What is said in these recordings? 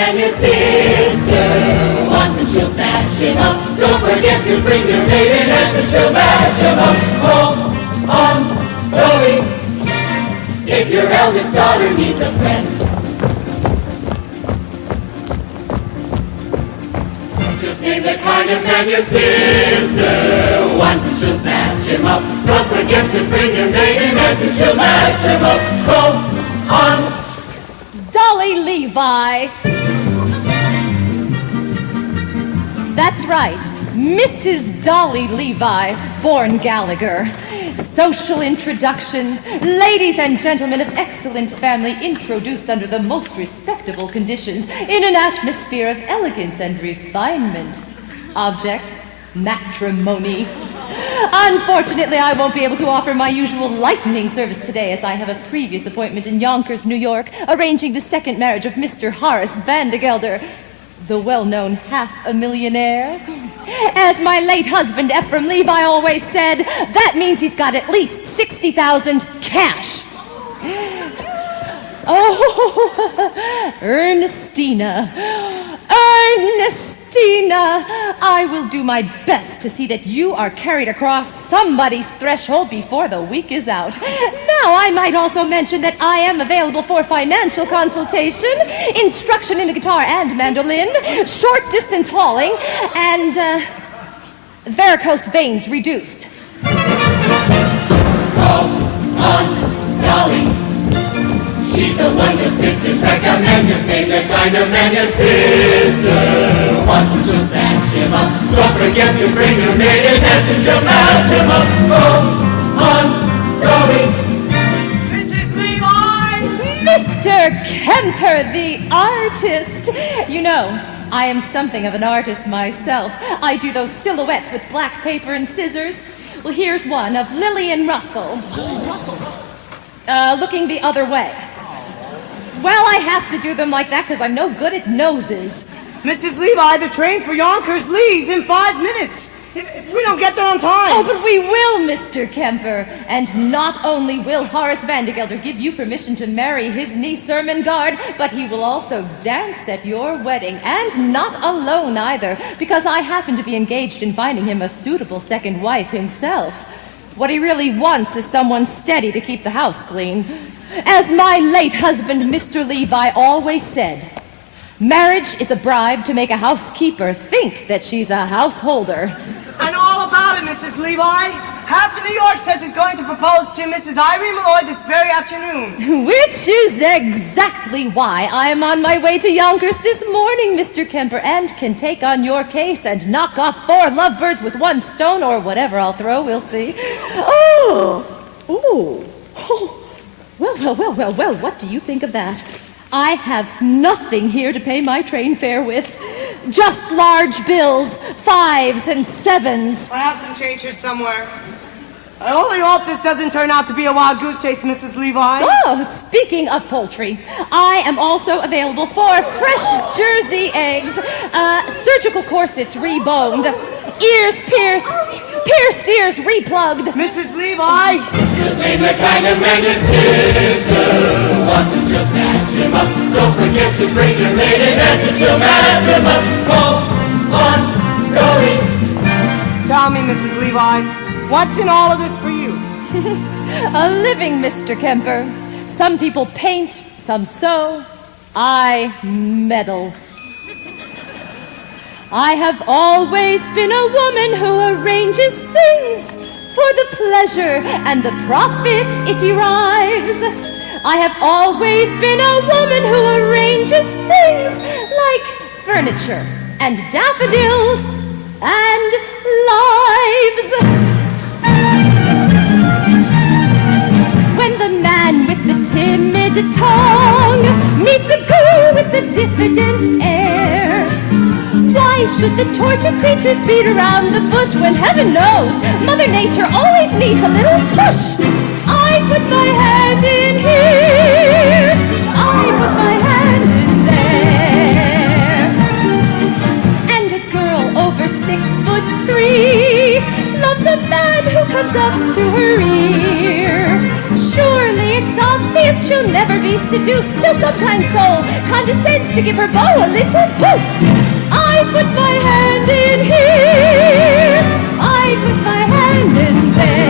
man your sister wants, and she'll snatch him up. Don't forget to bring your maidenheads and she'll match him up. Hold on, Dolly, if your eldest daughter needs a friend. Just name the kind of man your sister wants, and she'll snatch him up. Don't forget to bring your maidenheads and she'll match him up. Hold on, Dolly Levi. That's right, Mrs. Dolly Levi, born Gallagher. Social introductions, ladies and gentlemen of excellent family introduced under the most respectable conditions in an atmosphere of elegance and refinement. Object, matrimony. Unfortunately, I won't be able to offer my usual lightning service today, as I have a previous appointment in Yonkers, New York, arranging the second marriage of Mr. Horace Vandegelder, the well-known half-a-millionaire. As my late husband, Ephraim Levi, always said, that means he's got at least $60,000 cash. Oh, Ernestina, I will do my best to see that you are carried across somebody's threshold before the week is out. Now, I might also mention that I am available for financial consultation, instruction in the guitar and mandolin, short-distance hauling, and varicose veins reduced. Come on, Dolly. She's the one the Spitzers recommend. Just name the kind of man your sister wants, and she'll snatch him up. Don't forget to bring your maidenheads and she'll match him up. Come on, Dolly. Mrs. Levi! Mr. Kemper, the artist. You know, I am something of an artist myself. I do those silhouettes with black paper and scissors. Well, here's one of Lillian Russell. Looking the other way. Well, I have to do them like that because I'm no good at noses. Mrs. Levi, the train for Yonkers leaves in 5 minutes. If we don't get there on time. Oh, but we will, Mr. Kemper. And not only will Horace Vandegelder give you permission to marry his niece Ermengarde, but he will also dance at your wedding. And not alone either, because I happen to be engaged in finding him a suitable second wife himself. What he really wants is someone steady to keep the house clean. As my late husband, Mr. Levi, always said, marriage is a bribe to make a housekeeper think that she's a householder. I know all about it, Mrs. Levi. Half of New York says he's going to propose to Mrs. Irene Malloy this very afternoon. Which is exactly why I am on my way to Yonkers this morning, Mr. Kemper, and can take on your case and knock off 4 lovebirds with 1 stone, or whatever I'll throw, we'll see. Oh, well, what do you think of that? I have nothing here to pay my train fare with. Just large bills, 5s and 7s. I have some change here somewhere. I only hope this doesn't turn out to be a wild goose chase, Mrs. Levi. Oh, speaking of poultry, I am also available for fresh Jersey eggs, surgical corsets reboned, ears pierced ears replugged. Mrs. Levi! Just name the kind of man your sister wants, and she'll snatch him up. Don't forget to bring your maidenheads and she'll match him up. Come on, Dolly. Tell me, Mrs. Levi, what's in all of this for you? A living, Mr. Kemper. Some people paint, some sew. I meddle. I have always been a woman who arranges things for the pleasure and the profit it derives. I have always been a woman who arranges things like furniture and daffodils and lives. When the man with the timid tongue meets a girl with a diffident air, why should the tortured creatures beat around the bush when heaven knows Mother Nature always needs a little push? I put my hand in here, I put my hand in there, and a girl over 6'3" loves a man who comes up to her ear. Surely it's obvious she'll she'll never be seduced, till sometime Sol condescends to give her beau a little boost. I put my hand in here, I put my hand in there.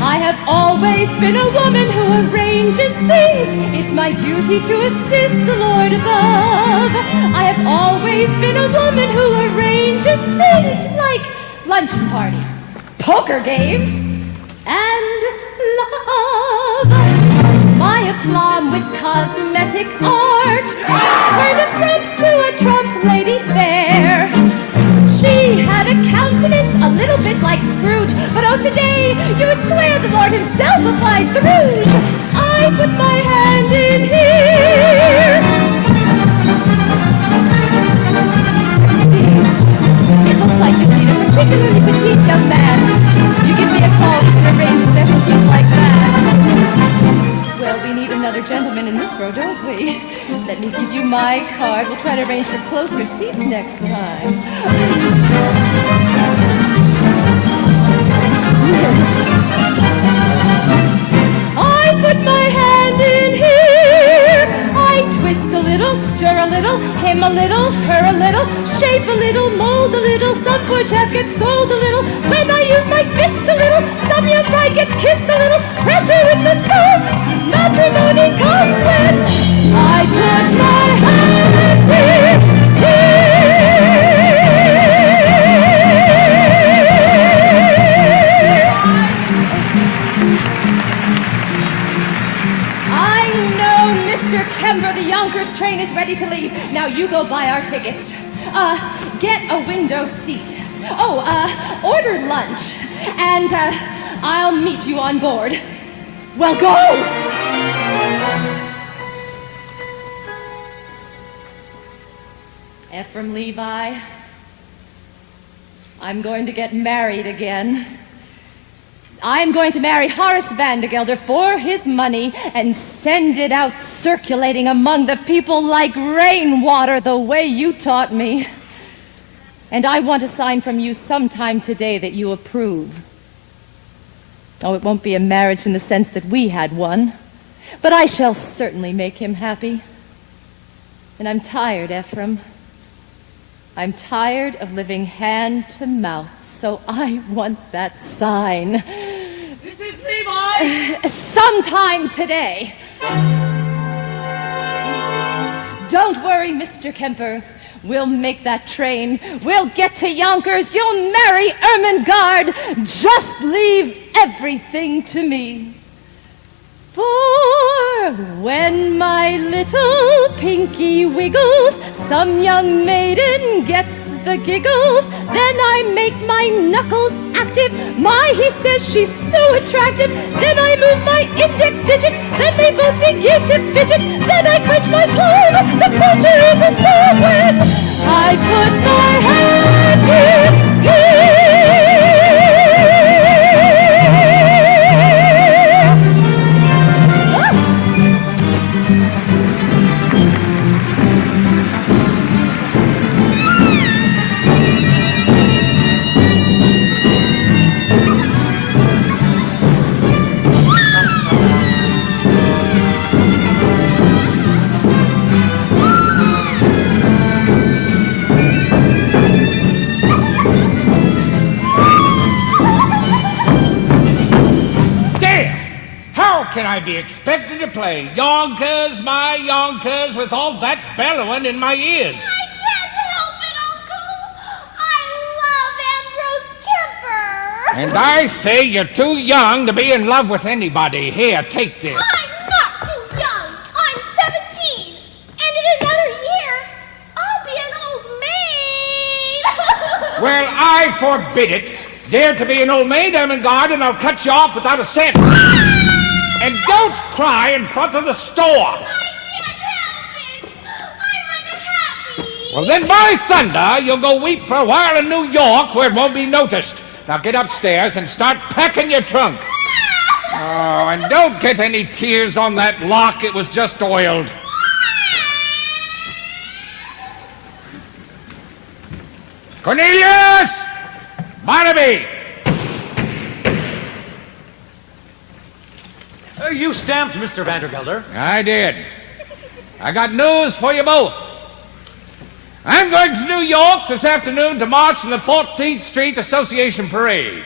I have always been a woman who arranges things. It's my duty to assist the Lord above. I have always been a woman who arranges things like luncheon parties, poker games, and love. My aplomb with cosmetic art turned a frump to a trump lady fair. She had a countenance a little bit like Scrooge, but oh, today you would swear the Lord himself applied the rouge. I put my hand in here. See, it looks like you'll need a particularly petite young man. You give me a call, we can arrange specialties like that. Well, we need another gentleman in this row, don't we? Let me give you my card. We'll try to arrange for closer seats next time. I put my hand in here. I twist a little, stir a little, him a little, her a little, shape a little, mold a little. Some poor chap gets sold a little. When I use my fists a little, some young bride gets kissed a little. Pressure with the thumbs. Matrimony comes when I put my hand in I know, Mr. Kemper, the Yonkers train is ready to leave. Now you go buy our tickets. Get a window seat. Order lunch. And, I'll meet you on board. Well, go! Ephraim Levi, I'm going to get married again. I'm going to marry Horace Vandergelder for his money and send it out circulating among the people like rainwater the way you taught me. And I want a sign from you sometime today that you approve. Oh, it won't be a marriage in the sense that we had one, but I shall certainly make him happy. And I'm tired, Ephraim. I'm tired of living hand to mouth, so I want that sign. Mrs. Levi! Sometime today. Don't worry, Mr. Kemper. We'll make that train. We'll get to Yonkers. You'll marry Ermengarde. Just leave everything to me. For when my little pinky wiggles, some young maiden gets the giggles. Then I make my knuckles active. My, he says she's so attractive. Then I move my index digit. Then they both begin to fidget. Then I clench my palm. The pleasure is a song when I put my hand in here. Can I be expected to play Yonkers, my Yonkers, with all that bellowing in my ears? I can't help it, Uncle. I love Ambrose Kemper. And I say you're too young to be in love with anybody. Here, take this. I'm not too young. I'm 17. And in another year, I'll be an old maid. Well, I forbid it. Dare to be an old maid, Ermengarde, and I'll cut you off without a cent. And don't cry in front of the store. I can't help it. I'm unhappy. Well, then, by thunder, you'll go weep for a while in New York where it won't be noticed. Now get upstairs and start packing your trunk. Oh, and don't get any tears on that lock. It was just oiled. Cornelius! Barnaby! You stamped, Mr. Vandergelder. I did. I got news for you both. I'm going to New York this afternoon to march in the 14th Street Association Parade.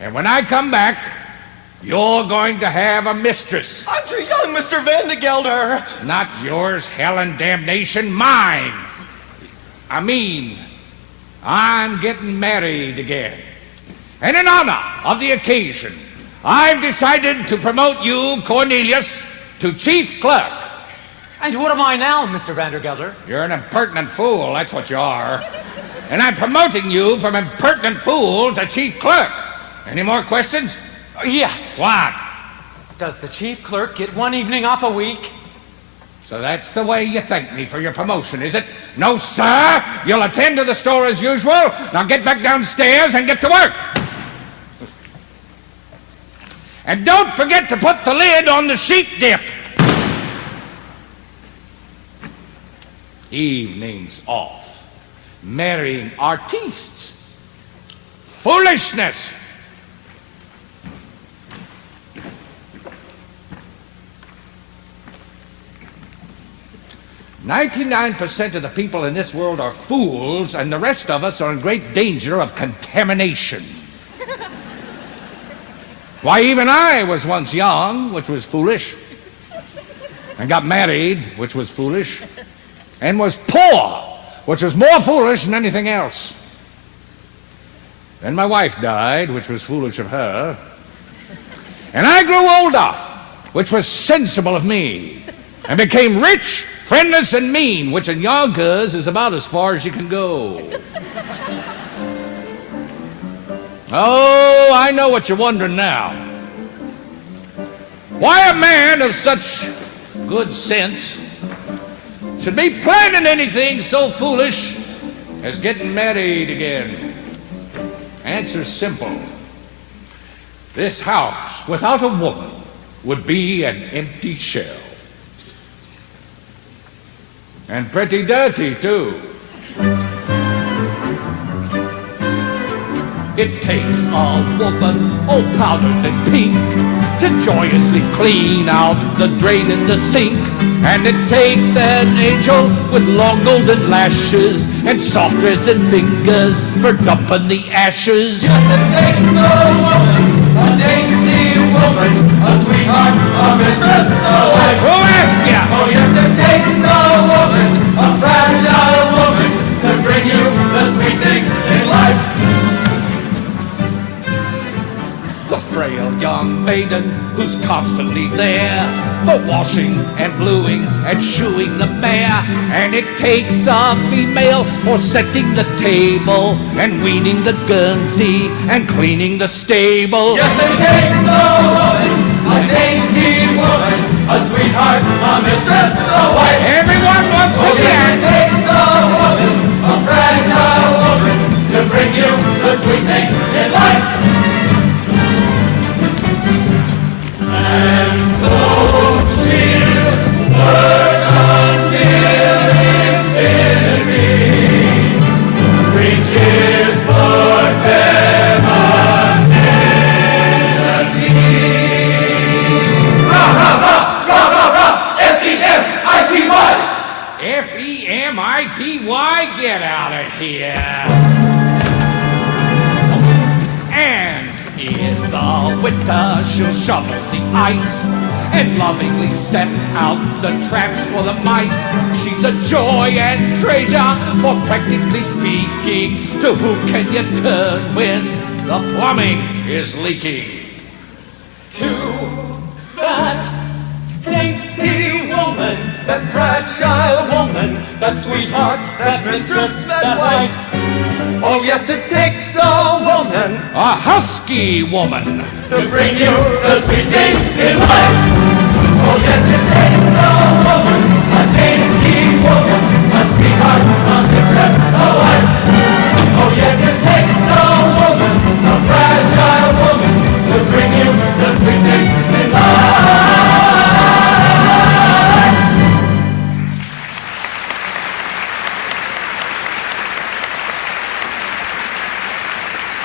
And when I come back, you're going to have a mistress. I'm too young, Mr. Vandergelder. Not yours, hell and damnation, mine. I'm getting married again. And in honor of the occasion, I've decided to promote you, Cornelius, to chief clerk. And what am I now, Mr. Vandergelder? You're an impertinent fool, that's what you are. And I'm promoting you from impertinent fool to chief clerk. Any more questions? Yes. What? Does the chief clerk get one evening off a week? So that's the way you thank me for your promotion, is it? No, sir. You'll attend to the store as usual. Now get back downstairs and get to work. And don't forget to put the lid on the sheep dip. Evenings off. Marrying artistes. Foolishness. "99% of the people in this world are fools, and the rest of us are in great danger of contamination." Why, even I was once young, which was foolish, and got married, which was foolish, and was poor, which was more foolish than anything else. Then my wife died, which was foolish of her, and I grew older, which was sensible of me, and became rich, friendless, and mean, which in Yonkers is about as far as you can go. Oh, I know what you're wondering now. Why a man of such good sense should be planning anything so foolish as getting married again. Answer's simple. This house without a woman would be an empty shell. And pretty dirty, too. It takes a woman all powdered and pink to joyously clean out the drain in the sink. And it takes an angel with long golden lashes and soft wristed fingers for dumping the ashes. Yes, it takes a woman, a dainty woman, a sweetheart, a mistress, a wife. Who asked ya? Oh, yes, it takes a woman, a fragile woman, to bring you the sweet things in life. The frail young maiden who's constantly there for washing and bluing and shoeing the mare. And it takes a female for setting the table and weaning the Guernsey and cleaning the stable. Yes, it takes a woman, a dainty woman, a sweetheart, a mistress, a wife. Everyone wants to Yes, it get. takes a woman, a fragile woman, to bring you the sweet things in life. And so she'll work until infinity. Reaches for femininity. Rah, rah, rah, rah, rah, rah, F-E-M-I-T-Y. F-E-M-I-T-Y, get out of here. And in the winter she'll shovel the ice and lovingly set out the traps for the mice. She's a joy and treasure, for practically speaking, to whom can you turn when the plumbing is leaking? To that dainty woman, that fragile woman, that sweetheart, that mistress, that wife. Oh, yes, it takes a woman A husky woman. to bring you the sweet things in life. Oh, yes, it takes a woman, a dainty woman, a sweetheart, a mistress, a wife. Oh, yes, it takes a woman, a fragile woman, to bring you the sweet things in life.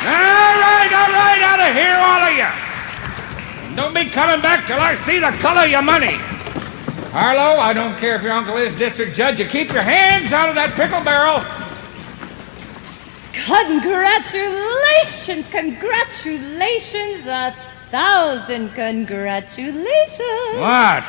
All right, out of here, all of you. Don't be coming back till I see the color of your money. Harlow, I don't care if your uncle is district judge. You keep your hands out of that pickle barrel. Congratulations, congratulations, 1,000 congratulations. What?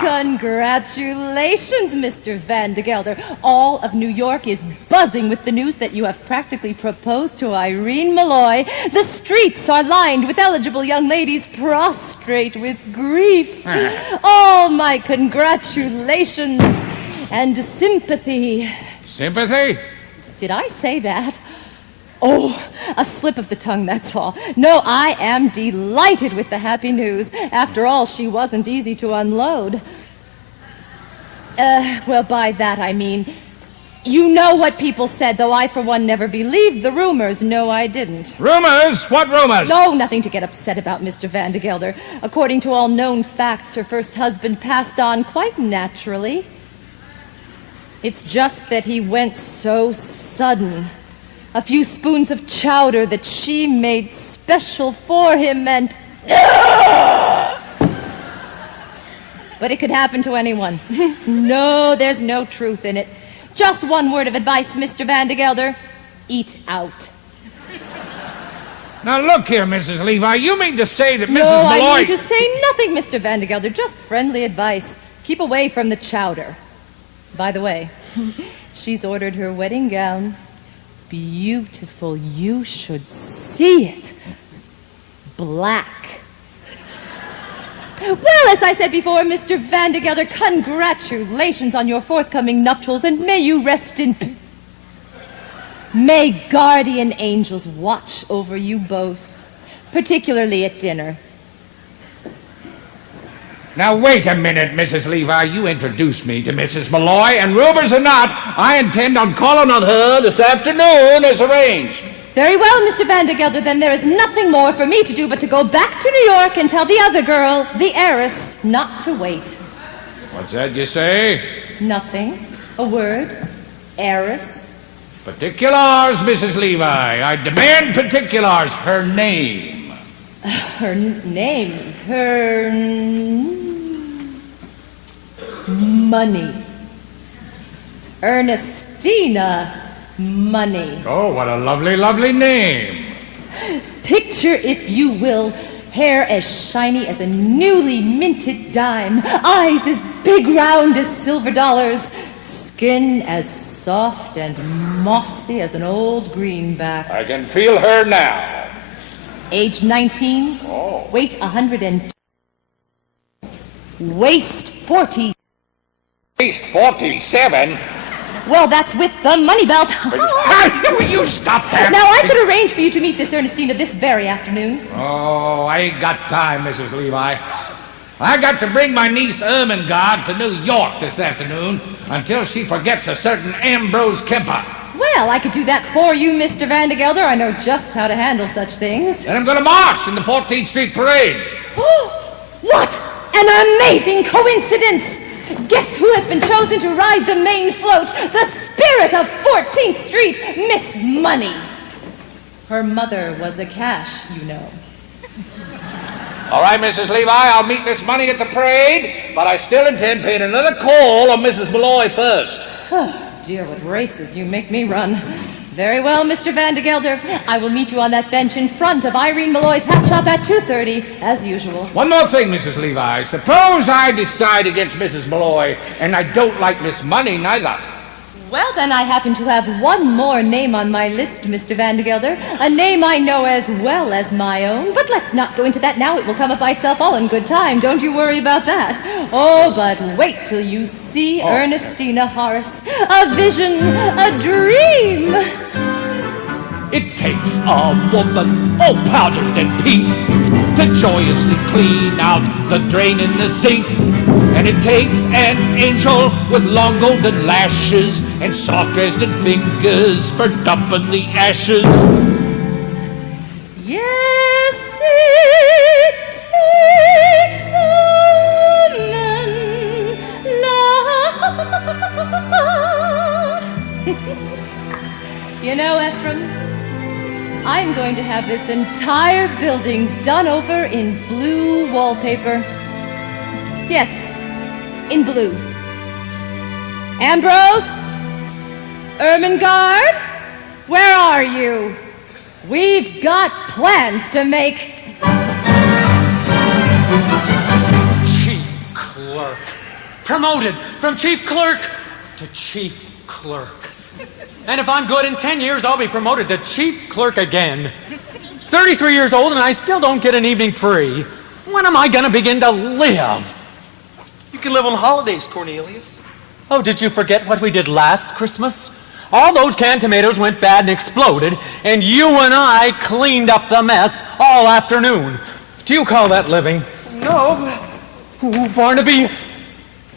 Congratulations, Mr. Van de Gelder. All of New York is buzzing with the news that you have practically proposed to Irene Malloy. The streets are lined with eligible young ladies prostrate with grief. All my congratulations and sympathy. Sympathy? Did I say that? Oh, a slip of the tongue, that's all. No, I am delighted with the happy news. After all, she wasn't easy to unload. Well, by that I mean, you know what people said, though I, for one, never believed the rumors. No, I didn't. Rumors? What rumors? No, nothing to get upset about, Mr. Van de Gelder. According to all known facts, her first husband passed on quite naturally. It's just that he went so sudden. A few spoons of chowder that she made special for him meant... But it could happen to anyone. No, there's no truth in it. Just one word of advice, Mr. Van de Gelder. Eat out. Now, look here, Mrs. Levi. You mean to say that Mrs. No, Malloy... I mean to say nothing, Mr. Van de Gelder. Just friendly advice. Keep away from the chowder. By the way, she's ordered her wedding gown. Beautiful. You should see it. Black. Well, as I said before, Mr. Van de Gelder, congratulations on your forthcoming nuptials, and may you rest in... May guardian angels watch over you both, particularly at dinner. Now, wait a minute, Mrs. Levi. You introduced me to Mrs. Malloy, and rumors or not, I intend on calling on her this afternoon as arranged. Very well, Mr. Van de Gelder, then there is nothing more for me to do but to go back to New York and tell the other girl, the heiress, not to wait. What's that you say? Nothing. A word. Heiress. Particulars, Mrs. Levi. I demand particulars. Her name. Her name. Her... Money. Ernestina Money. Oh, what a lovely, lovely name. Picture, if you will, hair as shiny as a newly minted dime, eyes as big round as silver dollars, skin as soft and mossy as an old greenback. I can feel her now. Age 19. Oh. Weight 102. Waist 40. Waist 47? Well, that's with the money belt. Will you stop that? Now, I could arrange for you to meet this Ernestina this very afternoon. Oh, I ain't got time, Mrs. Levi. I got to bring my niece Ermengarde to New York this afternoon until she forgets a certain Ambrose Kemper. Well, I could do that for you, Mr. Van de Gelder. I know just how to handle such things. And I'm going to march in the 14th Street Parade. What an amazing coincidence! Guess who has been chosen to ride the main float? The spirit of 14th Street, Miss Money. Her mother was a cash, you know. All right, Mrs. Levi, I'll meet Miss Money at the parade, but I still intend paying another call on Mrs. Malloy first. Oh, dear, what races you make me run. Very well, Mr. Van de Gelder. I will meet you on that bench in front of Irene Malloy's hat shop at 2:30, as usual. One more thing, Mrs. Levi. Suppose I decide against Mrs. Malloy, and I don't like Miss Money neither. Well, then I happen to have one more name on my list, Mr. Van de Gelder. A name I know as well as my own. But let's not go into that now. It will come up by itself all in good time. Don't you worry about that. Oh, but wait till you see Ernestina Horace. A vision, a dream. It takes a woman all powdered and pink to joyously clean out the drain in the sink. And it takes an angel with long golden lashes and soft resin fingers for dumping the ashes. Yes, it takes a woman. You know, Ephraim, I'm going to have this entire building done over in blue wallpaper. Yes, in blue. Ambrose? Ermengarde? Where are you? We've got plans to make. Chief clerk. Promoted from chief clerk to chief clerk. And if I'm good, in 10 years, I'll be promoted to chief clerk again. 33 years old, and I still don't get an evening free. When am I going to begin to live? You can live on holidays, Cornelius. Oh, did you forget what we did last Christmas? All those canned tomatoes went bad and exploded, and you and I cleaned up the mess all afternoon. Do you call that living? No, but... Oh, Barnaby,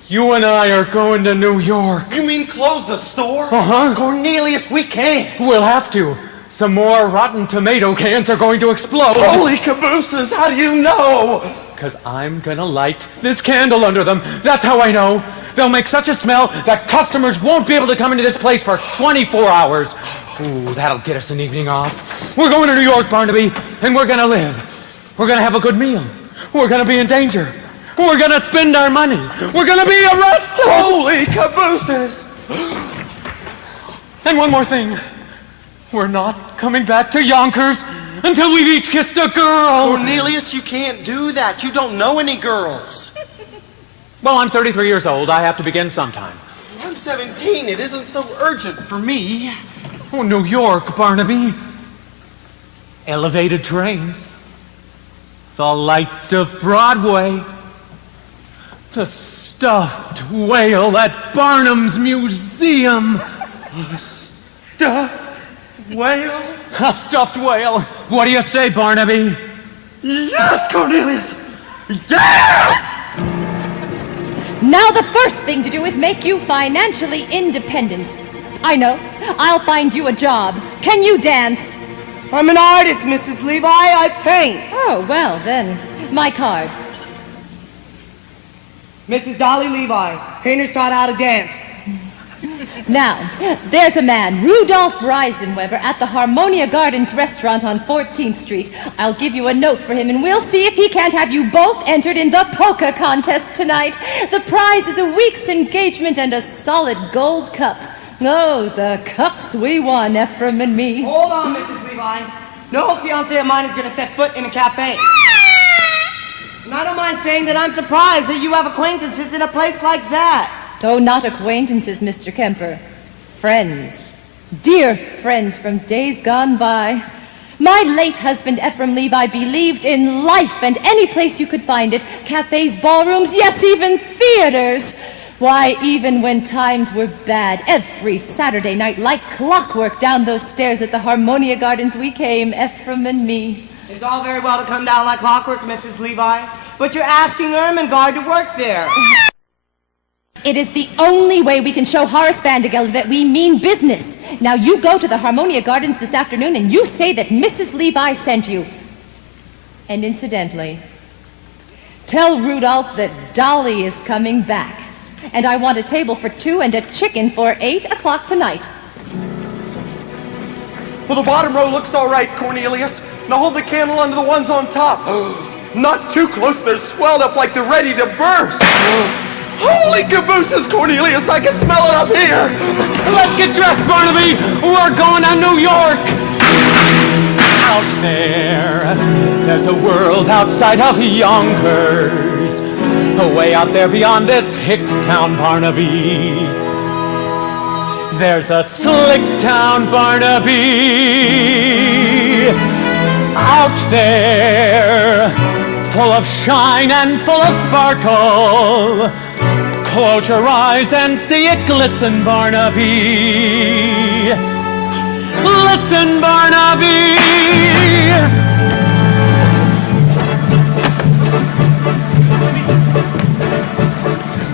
you and I are going to New York. You mean close the store? Uh-huh. Cornelius, we can't. We'll have to. Some more rotten tomato cans are going to explode. Holy cabooses, how do you know? Because I'm going to light this candle under them. That's how I know. They'll make such a smell that customers won't be able to come into this place for 24 hours. Ooh, that'll get us an evening off. We're going to New York, Barnaby, and we're going to live. We're going to have a good meal. We're going to be in danger. We're going to spend our money. We're going to be arrested. Holy cabooses! And one more thing. We're not coming back to Yonkers until we've each kissed a girl. Cornelius, you can't do that. You don't know any girls. Well, I'm 33 years old. I have to begin sometime. I'm 17. It isn't so urgent for me. Oh, New York, Barnaby. Elevated trains. The lights of Broadway. The stuffed whale at Barnum's Museum. Stuffed whale? A stuffed whale. What do you say, Barnaby? Yes, Cornelius! Yes! Now the first thing to do is make you financially independent. I know. I'll find you a job. Can you dance? I'm an artist, Mrs. Levi. I paint. Oh, well, then, my card. Mrs. Dolly Levi. Painters taught how to dance. Now, there's a man, Rudolph Reisenweber, at the Harmonia Gardens restaurant on 14th Street. I'll give you a note for him, and we'll see if he can't have you both entered in the polka contest tonight. The prize is a week's engagement and a solid gold cup. Oh, the cups we won, Ephraim and me. Hold on, Mrs. Levi. No fiancé of mine is going to set foot in a cafe. And I don't mind saying that I'm surprised that you have acquaintances in a place like that. Oh, not acquaintances, Mr. Kemper. Friends. Dear friends from days gone by. My late husband, Ephraim Levi, believed in life and any place you could find it. Cafes, ballrooms, yes, even theaters. Why, even when times were bad, every Saturday night, like clockwork, down those stairs at the Harmonia Gardens we came, Ephraim and me. It's all very well to come down like clockwork, Mrs. Levi, but you're asking Ermengarde to work there. It is the only way we can show Horace Vandergelder that we mean business. Now you go to the Harmonia Gardens this afternoon and you say that Mrs. Levi sent you. And incidentally, tell Rudolph that Dolly is coming back. And I want a table for 2 and a chicken for 8 o'clock tonight. Well, the bottom row looks all right, Cornelius. Now hold the candle under the ones on top. Not too close, they're swelled up like they're ready to burst. Holy cabooses, Cornelius, I can smell it up here. Let's get dressed, Barnaby. We're going to New York. Out there's a world outside of Yonkers. Way out there beyond this hick town, Barnaby. There's a slick town, Barnaby. Out there, full of shine and full of sparkle. Close your eyes and see it glisten, Barnaby. Listen, Barnaby.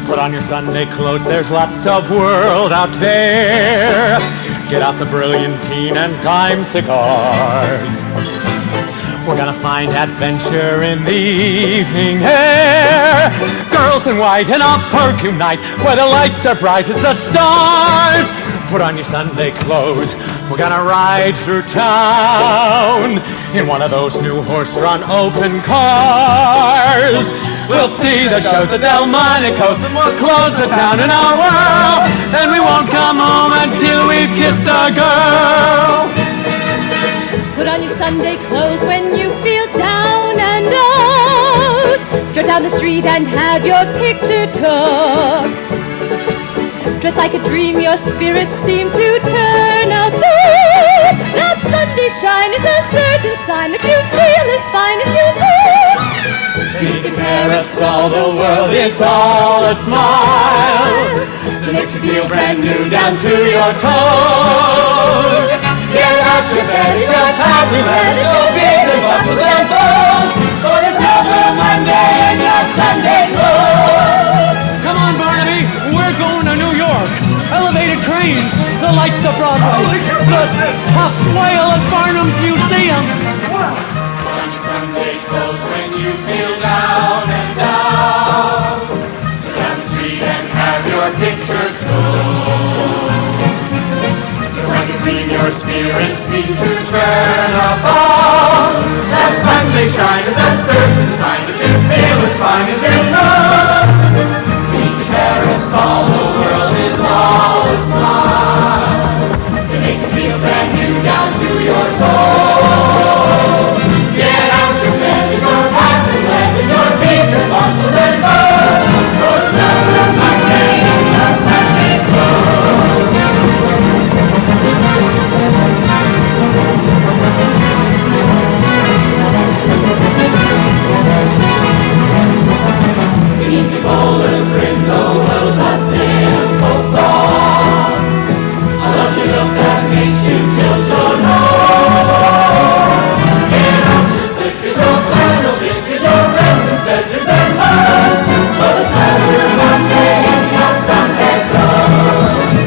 Put on your Sunday clothes, there's lots of world out there. Get out the brilliantine and dime cigars. We're gonna find adventure in the evening air. Girls in white in a perfume night where the lights are bright as the stars. Put on your Sunday clothes, we're gonna ride through town in one of those new horse-drawn open cars. We'll see the shows at Delmonico's, then we'll close the town in a whirl. Then we won't come home until we've kissed a girl. Put on your Sunday clothes when you feel down and out. Strut down the street and have your picture took. Dress like a dream, your spirits seem to turn about. That Sunday shine is a certain sign that you feel as fine as you look. Beneath your parasol, the world is all a smile. That makes you feel brand new down to your toes. Get out your bed, it's your party man, it's your beads and buckles and bows. For there's never Monday in your Sunday clothes. Come on, Barnaby, we're going to New York. Elevated trains, the lights of Broadway, the stuffed whale at Barnum's Museum. Put on your Sunday clothes when you feel down and out. Sit down the street and have your picture took. It's like a dream, your spirits seem to turn about. That Sunday shine is a certain sign that you feel as fine as you look. Beneath the parasol, the world is all a smile. It makes you feel brand new down to your toes. Get out your bed, it's your pattern leg, it's your beads and bundles and bows. For it's never Monday in your Sunday clothes. Beneath your golden brim, the world's a simple song. A lovely look that makes you tilt your nose. Get out your slippers, your flannel knickers, your red suspenders and furs. For there's never Monday in your Sunday clothes.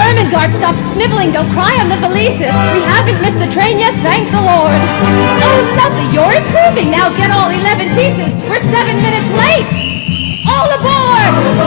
Ermengarde, stop sniveling. Don't cry on the valises. We haven't missed the train yet, thank the Lord. Oh, lovely, you're improving. Now get all 11 pieces. We're 7 minutes late. All aboard!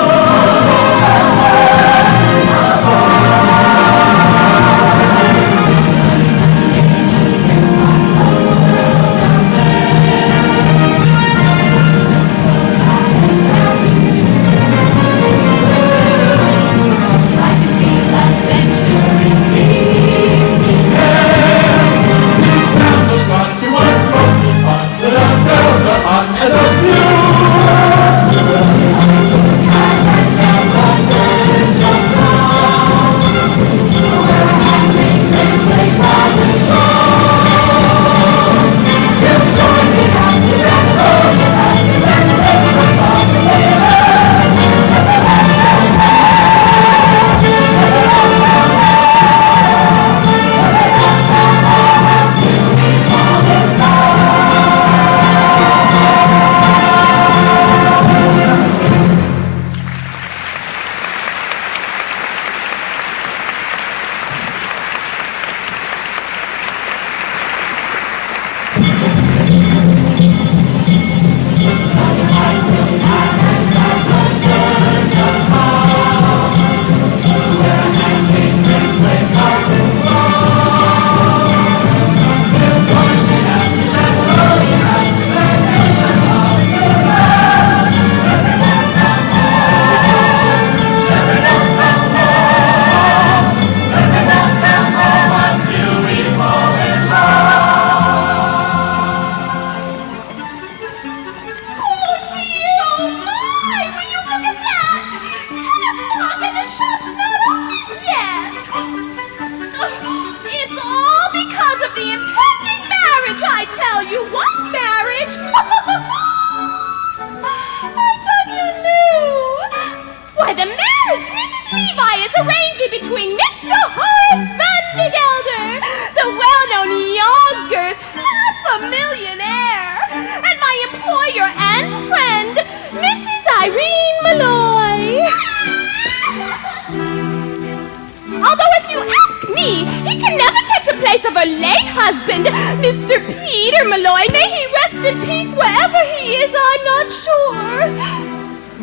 husband, Mr. Peter Malloy. May he rest in peace wherever he is, I'm not sure.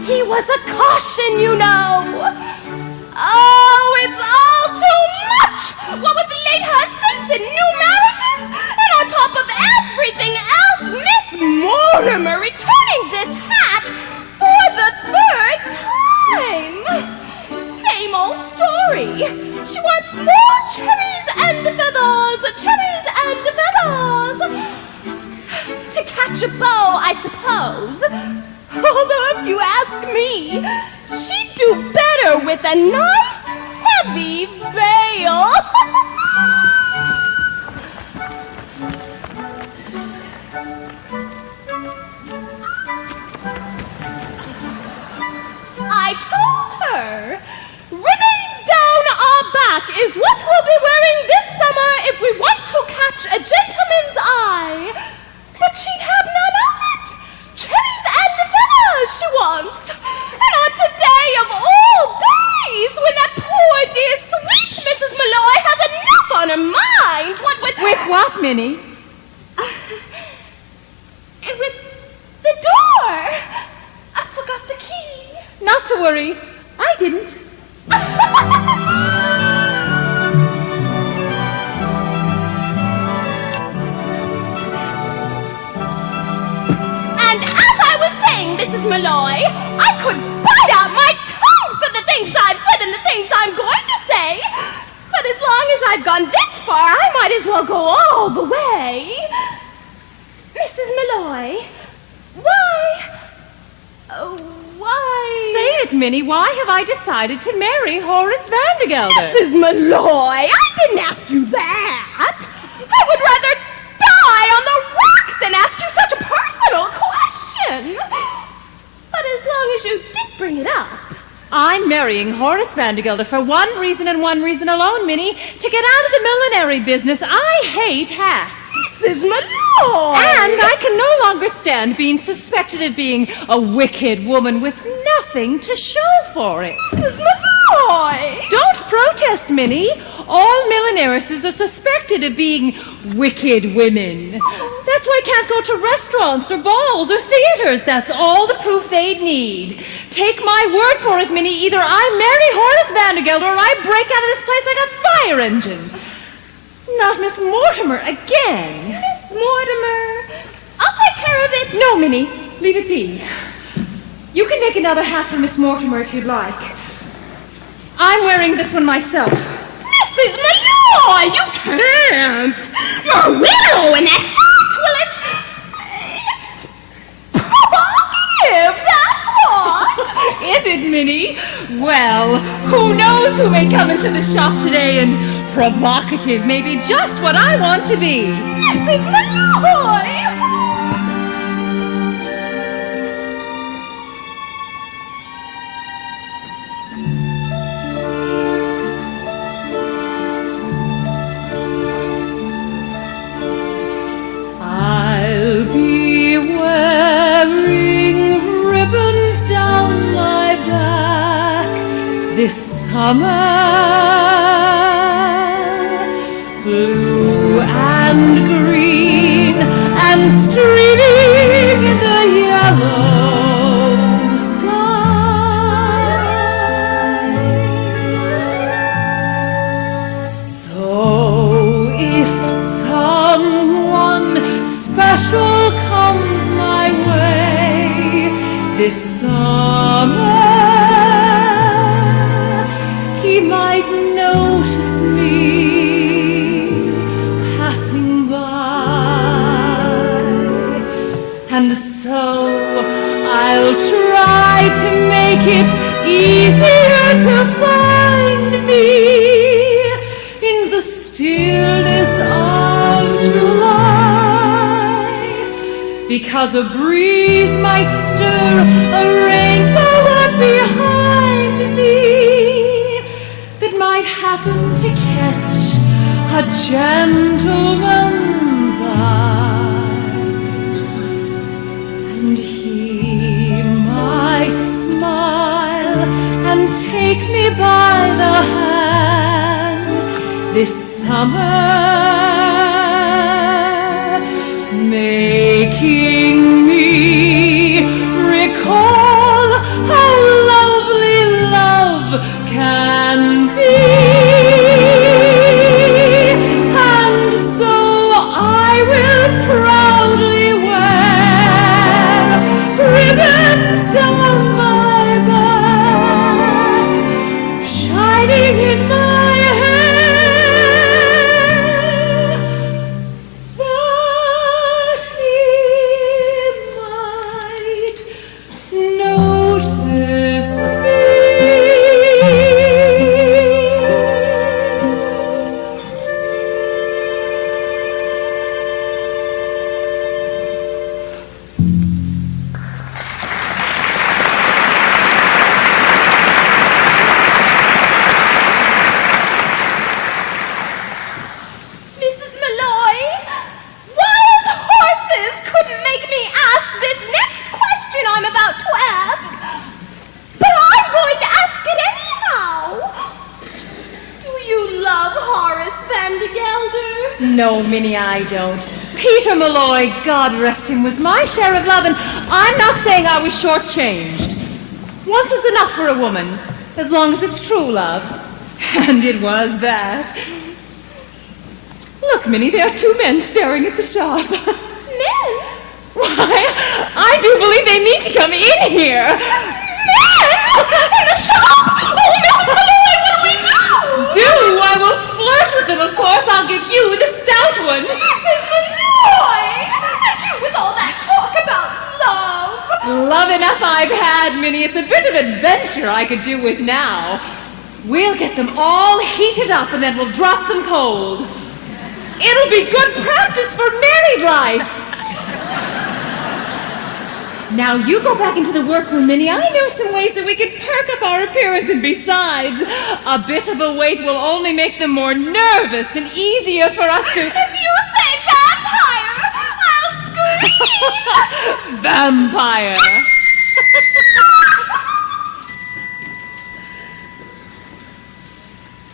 He was a caution, you know. Oh, it's all too much! What with the late husbands and new marriages, and on top of everything else, Miss Mortimer returning more cherries and feathers, cherries and feathers. To catch a beau, I suppose. Although if you ask me, she'd do better with a nice, heavy veil. I told her, ribbons down our back is what we'll be wearing this summer if we want to catch a gentleman's eye. But she'd have none of it. Cherries and feathers she wants. And on today of all days, when that poor dear sweet Mrs. Malloy has enough on her mind, what with... With what, Minnie? With the door. I forgot the key. Not to worry. I didn't. And as I was saying, Mrs. Malloy, I could bite out my tongue for the things I've said and the things I'm going to say. But as long as I've gone this far, I might as well go all the way. Mrs. Malloy, why? Say it, Minnie. Why have I decided to marry Horace Vandergelder? Mrs. Malloy, I didn't ask you that. I would rather die on the rock than ask you such a personal question. But as long as you did bring it up. I'm marrying Horace Vandergelder for one reason and one reason alone, Minnie. To get out of the millinery business. I hate hats. Mrs. Malloy! And I can no longer stand being suspected of being a wicked woman with nothing to show for it. Mrs. Malloy! Don't protest, Minnie. All millineuresses are suspected of being wicked women. That's why I can't go to restaurants or balls or theaters. That's all the proof they'd need. Take my word for it, Minnie. Either I marry Horace Vandergelder or I break out of this place like a fire engine. Not Miss Mortimer again. Miss Mortimer, I'll take care of it. No, Minnie. Leave it be. You can make another hat for Miss Mortimer if you'd like. I'm wearing this one myself. Mrs. Malloy, you can't. You're a widow in that hat. Well, it's provocative, that's what. Is it, Minnie? Well, who knows who may come into the shop today, and provocative may be just what I want to be. Mrs. Malloy! I'll be wearing ribbons down my back this summer. Blue and green and streaming in the yellow sky. So if someone special comes my way this summer, he might notice me passing by, and so I'll try to make it easier to find me in the stillness of July, because a breeze might stir a rainbow up behind me that might happen to catch a gentleman's eye, and he might smile and take me by the hand this summer, making me recall how lovely love can be. And so I will proudly wear ribbons down my back, shining in my hair. No, Minnie, I don't. Peter Malloy, God rest him, was my share of love, and I'm not saying I was shortchanged. Once is enough for a woman, as long as it's true love. And it was that. Look, Minnie, there are two men staring at the shop. Men? Why, I do believe they need to come in here. Men? In the shop? Oh, Mrs. Malloy, what do we do? Do? I will flirt with them, of course. I'll give you the stout one. Mrs. Malloy! And you with all that talk about love. Love enough I've had, Minnie. It's a bit of adventure I could do with now. We'll get them all heated up and then we'll drop them cold. It'll be good practice for married life. Now you go back into the workroom, Minnie. I know some ways that we could perk up our appearance, and besides, a bit of a wait will only make them more nervous and easier for us to... If you say vampire, I'll scream. Vampire.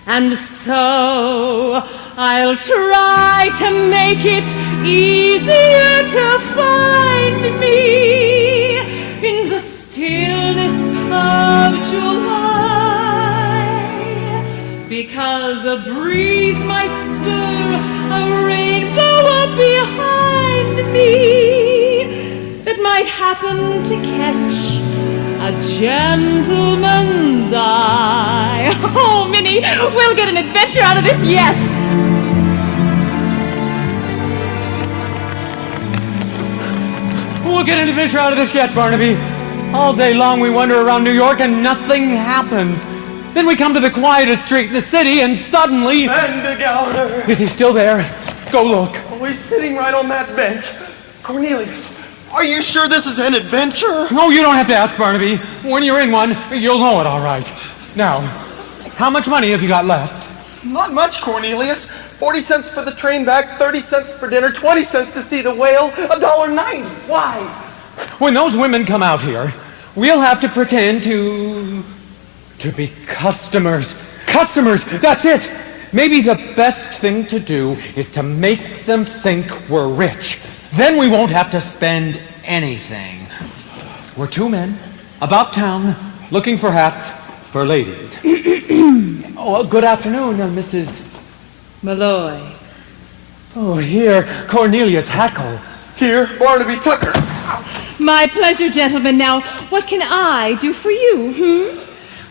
And so I'll try to make it easier to find me in the stillness of July, because a breeze might stir a rainbow up behind me that might happen to catch a gentleman's eye. Oh, Minnie, we'll get an adventure out of this yet. We'll get an adventure out of this yet, Barnaby. All day long we wander around New York and nothing happens. Then we come to the quietest street in the city and suddenly... Van Gelder. Is he still there? Go look. Oh, he's sitting right on that bench. Cornelius, are you sure this is an adventure? No, you don't have to ask, Barnaby. When you're in one, you'll know it all right. Now, how much money have you got left? Not much, Cornelius. 40 cents for the train back, 30 cents for dinner, 20 cents to see the whale, $1.90. Why? When those women come out here, we'll have to pretend to be customers. Customers, that's it. Maybe the best thing to do is to make them think we're rich. Then we won't have to spend anything. We're two men, about town, looking for hats for ladies. Oh, good afternoon, Mrs. Malloy. Oh, here, Cornelius Hackle. Here, Barnaby Tucker. My pleasure, gentlemen. Now, what can I do for you,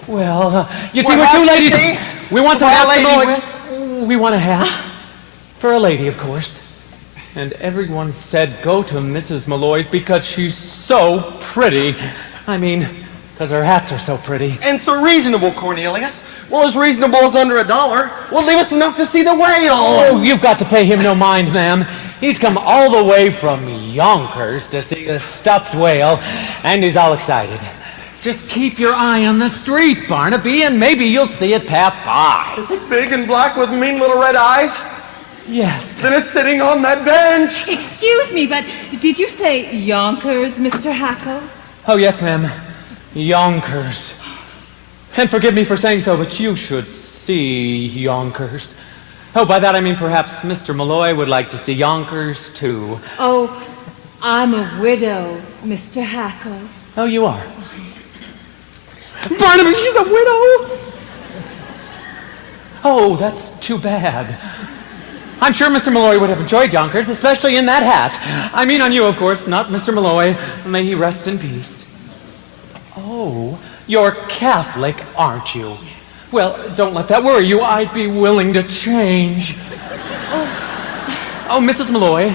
Well, you see, What we're two hat, ladies. you see? We want some For a hats lady for Malloy. We want a hat. For a lady, of course. And everyone said go to Mrs. Malloy's because she's so pretty. I mean, because her hats are so pretty. And so reasonable, Cornelius. Well, as reasonable as under $1. Will leave us enough to see the whale. Oh, you've got to pay him no mind, ma'am. He's come all the way from Yonkers to see the stuffed whale, and he's all excited. Just keep your eye on the street, Barnaby, and maybe you'll see it pass by. Is it big and black with mean little red eyes? Yes. Then it's sitting on that bench. Excuse me, but did you say Yonkers, Mr. Hackle? Oh, yes, ma'am. Yonkers. And forgive me for saying so, but you should see Yonkers. Oh, by that I mean perhaps Mr. Malloy would like to see Yonkers, too. Oh, I'm a widow, Mr. Hackle. Oh, you are? Barnaby, she's a widow! Oh, that's too bad. I'm sure Mr. Malloy would have enjoyed Yonkers, especially in that hat. I mean on you, of course, not Mr. Malloy. May he rest in peace. Oh, you're Catholic, aren't you? Well, don't let that worry you. I'd be willing to change. Oh, Mrs. Malloy,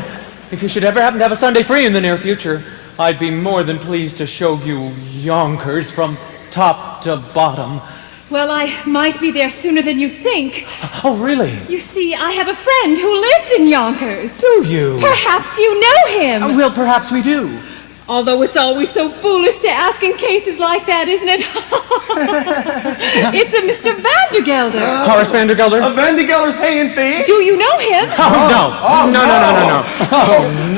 if you should ever happen to have a Sunday free in the near future, I'd be more than pleased to show you Yonkers from top to bottom. Well, I might be there sooner than you think. Oh, really? You see, I have a friend who lives in Yonkers. Do you? Perhaps you know him. Well, perhaps we do. Although it's always so foolish to ask in cases like that, isn't it? It's a Mr. Vandergelder. Horace Vandergelder? A Vandergelder's hay and feed? Do you know him?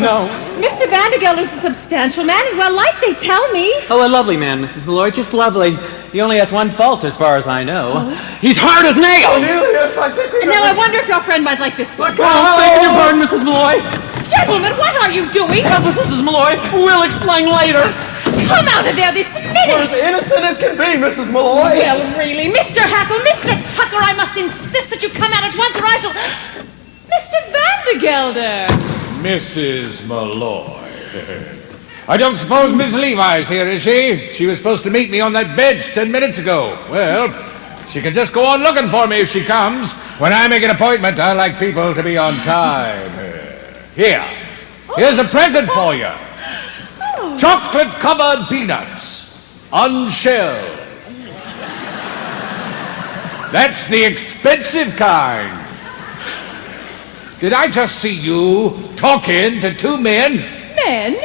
No. Mr. Vandergelder's a substantial man and well-liked, they tell me. Oh, a lovely man, Mrs. Malloy, just lovely. He only has one fault as far as I know. He's hard as nails! Cornelius, I think we Now, I wonder if your friend might like this one. Beg your pardon, Mrs. Malloy. Gentlemen, what are you doing? Mrs. Malloy, we'll explain later. Come out of there this We're minute! as innocent as can be, Mrs. Malloy. Well, really, Mr. Hackle, Mr. Tucker, I must insist that you come out at once or I shall... Mr. Vandergelder! Mrs. Malloy. I don't suppose Miss Levi's here, is she? She was supposed to meet me on that bench 10 minutes ago. Well, she can just go on looking for me if she comes. When I make an appointment, I like people to be on time. Here's a present for you. Chocolate-covered peanuts, unshelled. That's the expensive kind. Did I just see you talking to two men? Men?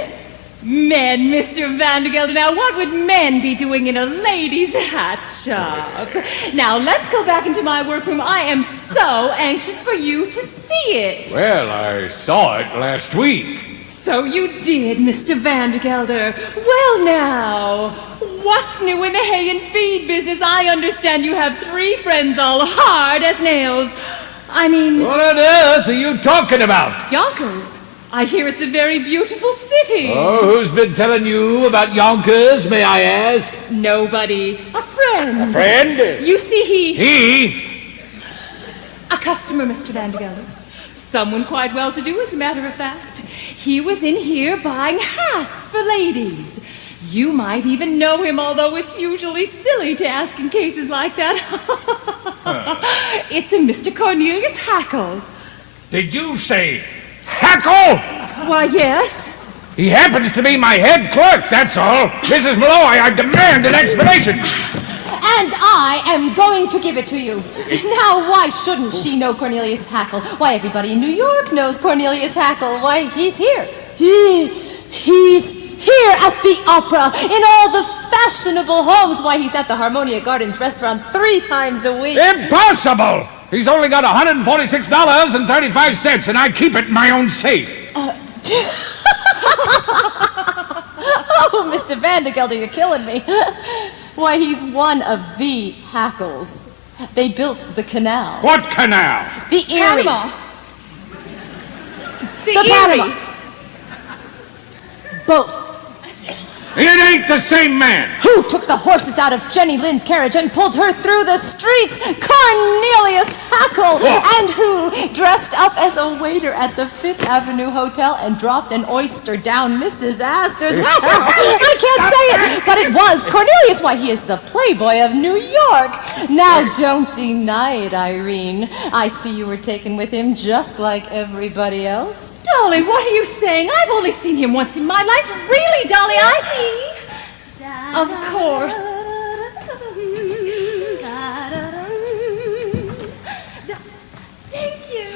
Men, Mr. Vandergelder. Now, what would men be doing in a lady's hat shop? Now, let's go back into my workroom. I am so anxious for you to see it. Well, I saw it last week. So you did, Mr. Vandergelder. Well, now, what's new in the hay and feed business? I understand you have 3 friends all hard as nails. I mean... What on earth are you talking about? Yonkers. I hear it's a very beautiful city. Oh, who's been telling you about Yonkers, may I ask? Nobody. A friend. A friend? You see, He? A customer, Mr. Vandergelder. Someone quite well-to-do, as a matter of fact. He was in here buying hats for ladies. You might even know him, although it's usually silly to ask in cases like that. It's a Mr. Cornelius Hackle. Did you say Hackle? Why, yes. He happens to be my head clerk, that's all. Mrs. Malloy, I demand an explanation. And I am going to give it to you. Now, why shouldn't she know Cornelius Hackle? Why, everybody in New York knows Cornelius Hackle. Why, he's here. He's here at the opera, in all the fashionable homes. Why, he's at the Harmonia Gardens restaurant 3 times a week. Impossible! He's only got $146.35, and I keep it in my own safe. Oh, Mr. Vandergelder, you're killing me. Why, he's one of the Hackles. They built the canal. What canal? The Erie. Panama. The Panama. Both. It ain't the same man. Who took the horses out of Jenny Lynn's carriage and pulled her through the streets? Cornelius Hackle. And who dressed up as a waiter at the 5th Avenue Hotel and dropped an oyster down Mrs. Astor's. Well, I can't say it, but it was Cornelius. Why, he is the playboy of New York. Now, don't deny it, Irene. I see you were taken with him just like everybody else. Dolly, what are you saying? I've only seen him once in my life. Really, Dolly, Of course. Thank you.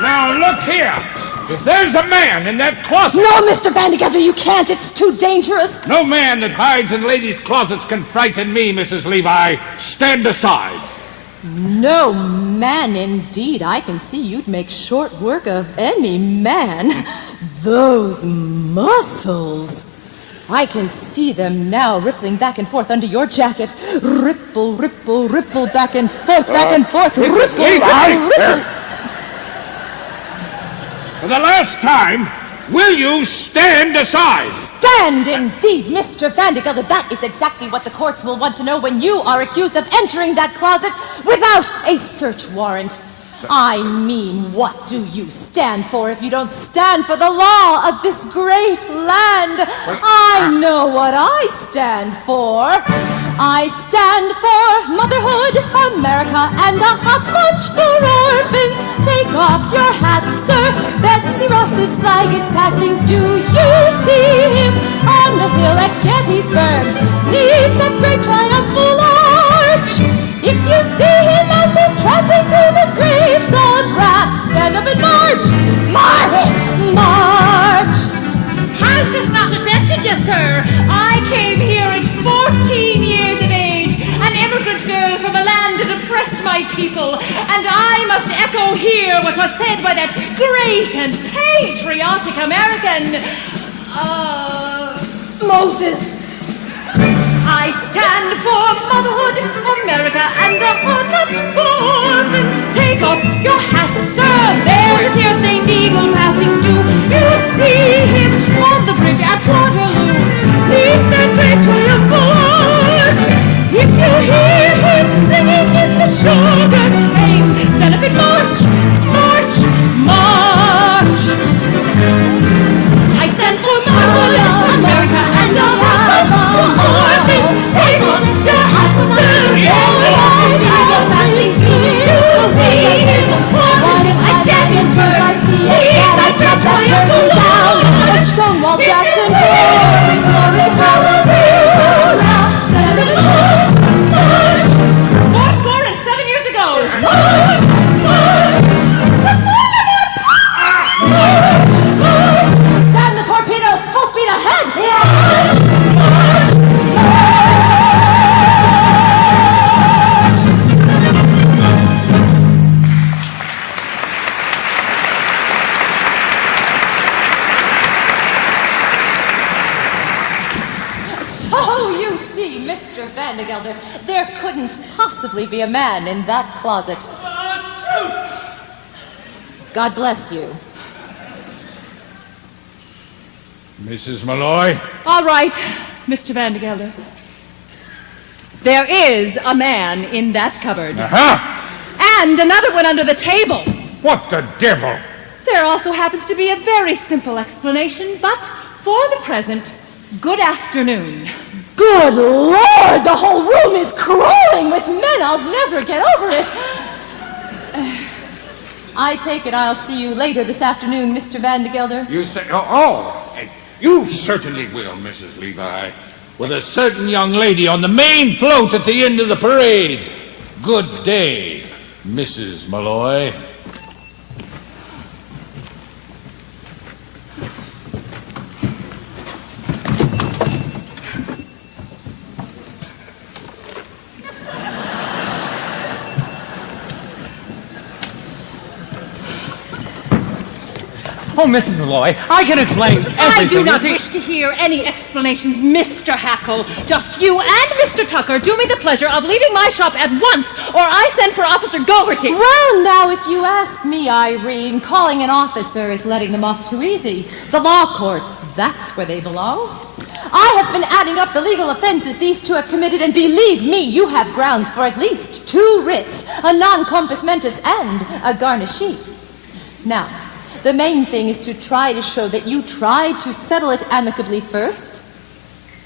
Now, look here. If there's a man in that closet... No, Mr. Vandergelder, you can't. It's too dangerous. No man that hides in ladies' closets can frighten me, Mrs. Levi. Stand aside. No man, indeed. I can see you'd make short work of any man. Those muscles. I can see them now rippling back and forth under your jacket. Ripple, ripple, ripple, back and forth, Mrs. ripple, Levi! ripple. For the last time, will you stand aside? Stand, indeed, Mr. Vandergelder. That is exactly what the courts will want to know when you are accused of entering that closet without a search warrant. I mean, what do you stand for if you don't stand for the law of this great land? I know what I stand for. I stand for motherhood, America, and a hot lunch for orphans. Take off your hat, sir. Betsy Betsy Ross's flag is passing. Do you see him on the hill at Gettysburg, neath that great triumphal arch? If you see him as he's tramping through the graves of wrath, stand up and march! March! March! Has this not affected you, sir? I came here at 14 years of age, an immigrant girl from a land that oppressed my people, and I must echo here what was said by that great and patriotic American, Moses! I stand for motherhood, America, and the untouched orphans. Take off your hat, sir. There's a tear-stained eagle passing. Do you see him on the bridge at Waterloo? Neath that great triumphal arch. If you hear him singing in the sugar cane, stand up and march, march, march. I stand for motherhood, America, and the untouched orphans. Take off your hat, sir. There's a eagle passing. Do you see him on at Gettysburg? Neath that great triumphal arch. Stonewall Jackson, glory, glory, hallelujah. Stand up and march, march. 407 years ago. March, march. March, march. Damn the torpedoes, full speed ahead. March, march, march. So you see, Mr. Vandergelder, there couldn't possibly be a man in that closet. God bless you. Mrs. Malloy? All right, Mr. Vandergelder. There is a man in that cupboard. Uh-huh. And another one under the table. What the devil? There also happens to be a very simple explanation, but for the present, good afternoon. Good Lord, the whole room is crawling with men. I'll never get over it. I take it I'll see you later this afternoon, Mr. Vandergelder. You say, you certainly will, Mrs. Levi. With a certain young lady on the main float at the end of the parade. Good day, Mrs. Malloy. Oh, Mrs. Malloy, I can explain everything. I do not You see- wish to hear any explanations, Mr. Hackle. Just you and Mr. Tucker do me the pleasure of leaving my shop at once, or I send for Officer Gogarty. Well, now, if you ask me, Irene, calling an officer is letting them off too easy. The law courts, that's where they belong. I have been adding up the legal offenses these two have committed, and believe me, you have grounds for at least 2 writs, a non compos mentis and a garnishee. Now, the main thing is to try to show that you tried to settle it amicably first.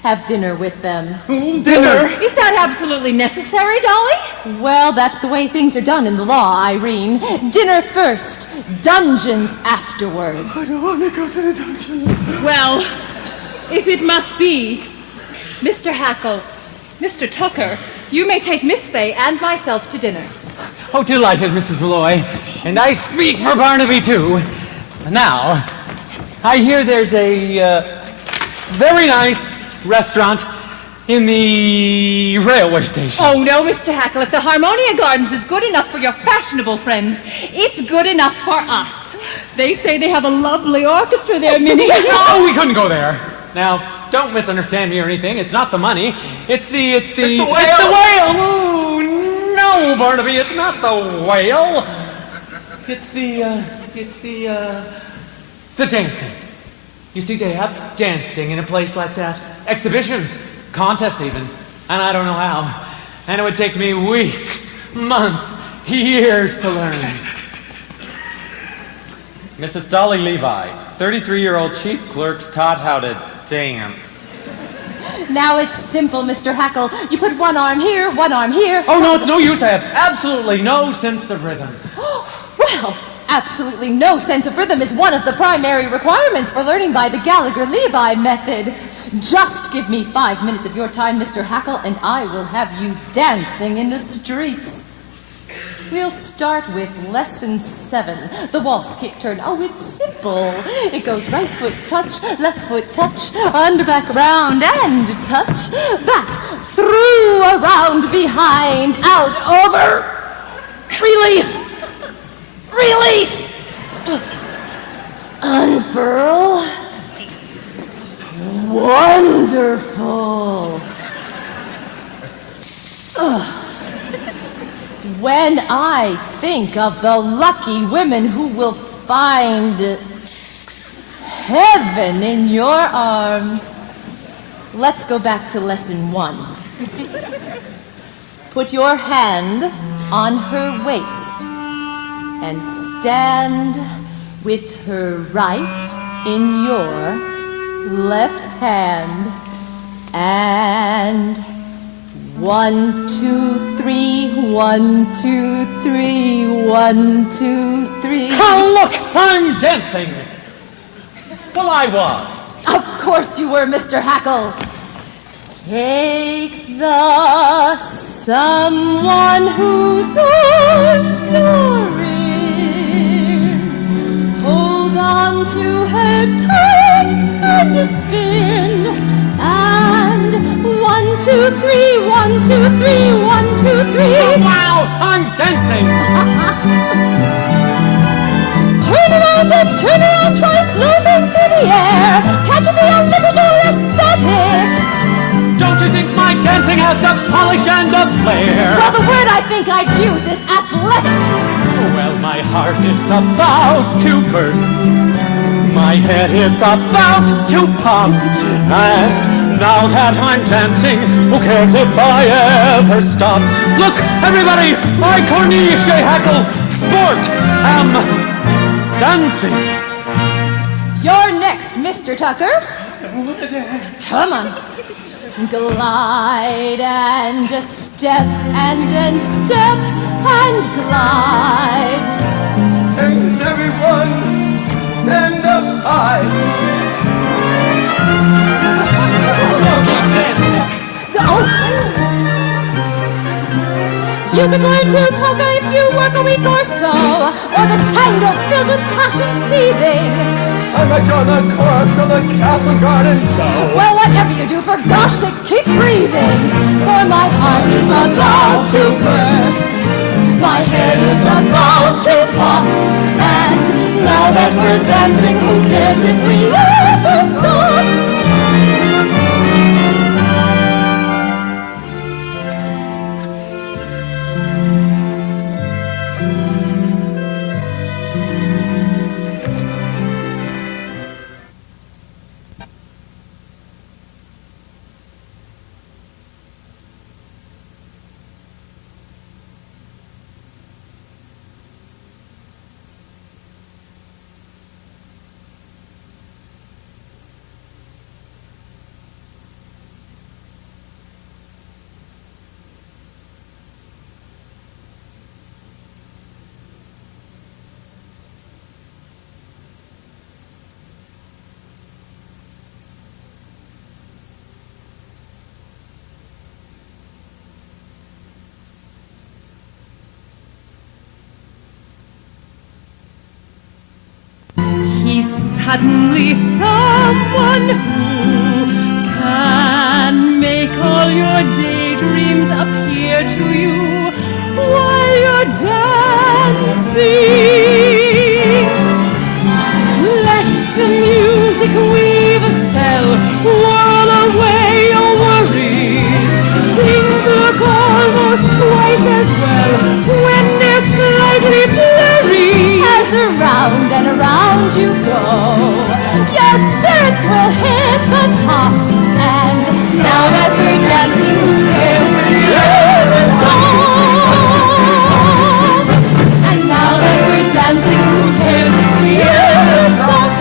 Have dinner with them. Dinner? Is that absolutely necessary, Dolly? Well, that's the way things are done in the law, Irene. Dinner first, dungeons afterwards. I don't want to go to the dungeon. Well, if it must be, Mr. Hackle, Mr. Tucker, you may take Miss Fay and myself to dinner. Oh, delighted, Mrs. Malloy. And I speak for Barnaby, too. Now, I hear there's a very nice restaurant in the railway station. Oh, no, Mr. Hackle. If the Harmonia Gardens is good enough for your fashionable friends, it's good enough for us. They say they have a lovely orchestra there, Minnie. No, we couldn't go there. Now, don't misunderstand me or anything. It's not the money. It's the whale. It's the whale. Oh, no, Barnaby, it's not the whale. It's the dancing. You see, they have dancing in a place like that. Exhibitions, contests even. And I don't know how. And it would take me weeks, months, years to learn. Mrs. Dolly Levi, 33-year-old chief clerk's taught how to dance. Now it's simple, Mr. Hackle. You put one arm here, one arm here. Oh, no, it's no use. I have absolutely no sense of rhythm. Well, Absolutely no sense of rhythm is one of the primary requirements for learning by the Gallagher-Levi method. Just give me 5 minutes of your time, Mr. Hackle, and I will have you dancing in the streets. We'll start with lesson 7, the waltz kick turn. Oh, it's simple. It goes right foot touch, left foot touch, under, back, around, and touch. Back, through, around, behind, out, over. Release. Release. Unfurl. Wonderful. When I think of the lucky women who will find heaven in your arms. Let's go back to lesson 1. Put your hand on her waist and stand with her right in your left hand. And 1, 2, 3, 1, 2, 3, 1, 2, 3. Oh, look! I'm dancing! Well, I was. Of course you were, Mr. Hackle. Take the someone whose arms you're in. Hold on to her tight and spin. And 1, 2, 3, 1, 2, 3, 1, 2, 3. Oh, wow! I'm dancing! Turn around and turn around, try floating through the air. Can't you be a little more aesthetic? Don't you think my dancing has the polish and the flair? Well, the word I think I'd use is athletic. Well, my heart is about to burst. My head is about to pop. And now that I'm dancing, who cares if I ever stop? Look, everybody, I, Cornelius J. Hackle, sport, am dancing. You're next, Mr. Tucker. Come on. Glide and just step and then step and glide. And everyone stand aside. You could learn to polka if you work a week or so, or the tango filled with passion seething. I might join the chorus of the Castle Garden Show. Well, whatever you do, for gosh sakes, keep breathing. For my heart is about to burst. My head is about to pop. And now that we're dancing, who cares if we ever stop? Suddenly someone who can make all your daydreams appear to you while you're dancing. Let the music weave a spell, whirl away your worries. Things look almost twice as well when they're slightly blurry. As around and around you go, your spirits will hit the top. And now that we're dancing, who cares if the air is gone? And now that we're dancing, who cares if the air is gone?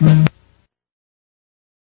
Bye.